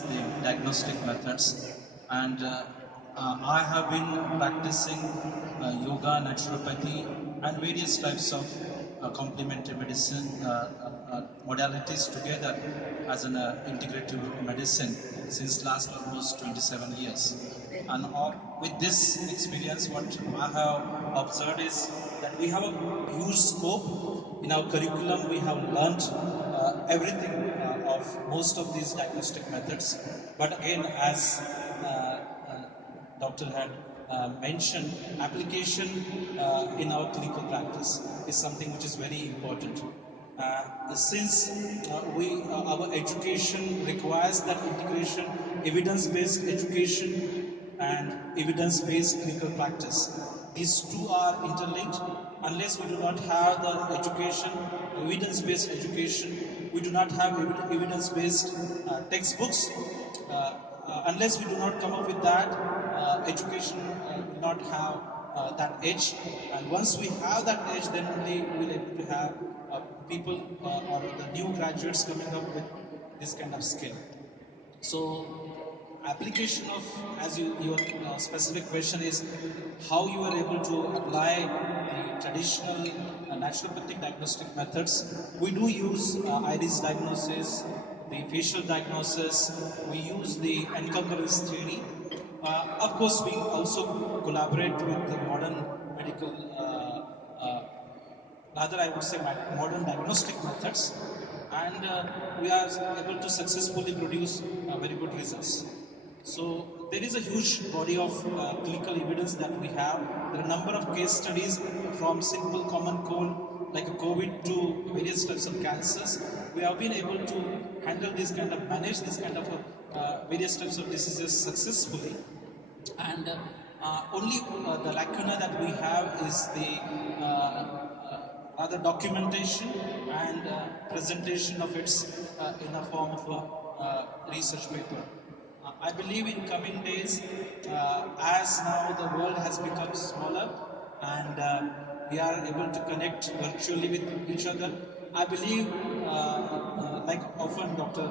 the diagnostic methods, and I have been practicing yoga, naturopathy, and various types of complementary medicine modalities together as an integrative medicine since last almost 27 years. And with this experience, what I have observed is that we have a huge scope in our curriculum. We have learned everything of most of these diagnostic methods. But again, as doctor had mentioned, application in our clinical practice is something which is very important. Since our education requires that integration, evidence-based education and evidence-based clinical practice. These two are interlinked. Unless we do not have the education, evidence-based education, we do not have evidence-based textbooks. Unless we do not come up with that, education will not have that edge. And once we have that edge, then only we will able to have people or the new graduates coming up with this kind of skill. So application of, as your specific question is how you are able to apply the traditional naturopathic diagnostic methods. We do use iris diagnosis, the facial diagnosis, we use the encumbrance theory. Of course, we also collaborate with the modern medical rather I would say modern diagnostic methods, and we are able to successfully produce very good results. So there is a huge body of clinical evidence that we have. There are a number of case studies from simple common cold like a COVID to various types of cancers. We have been able to handle this kind of, manage this kind of various types of diseases successfully. And only the lacuna that we have is the rather documentation and presentation of its in a form of a research paper. I believe in coming days, as now the world has become smaller and we are able to connect virtually with each other, I believe, like often Dr.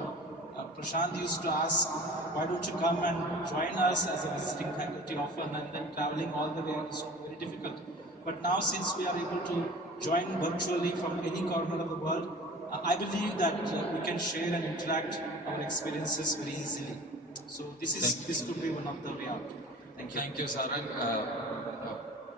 Prashant used to ask, why don't you come and join us as a visiting faculty often, and then traveling all the way is very difficult. But now since we are able to join virtually from any corner of the world, I believe that we can share and interact our experiences very easily. So this could be one of the way out. Thank you. Thank you, Sarang.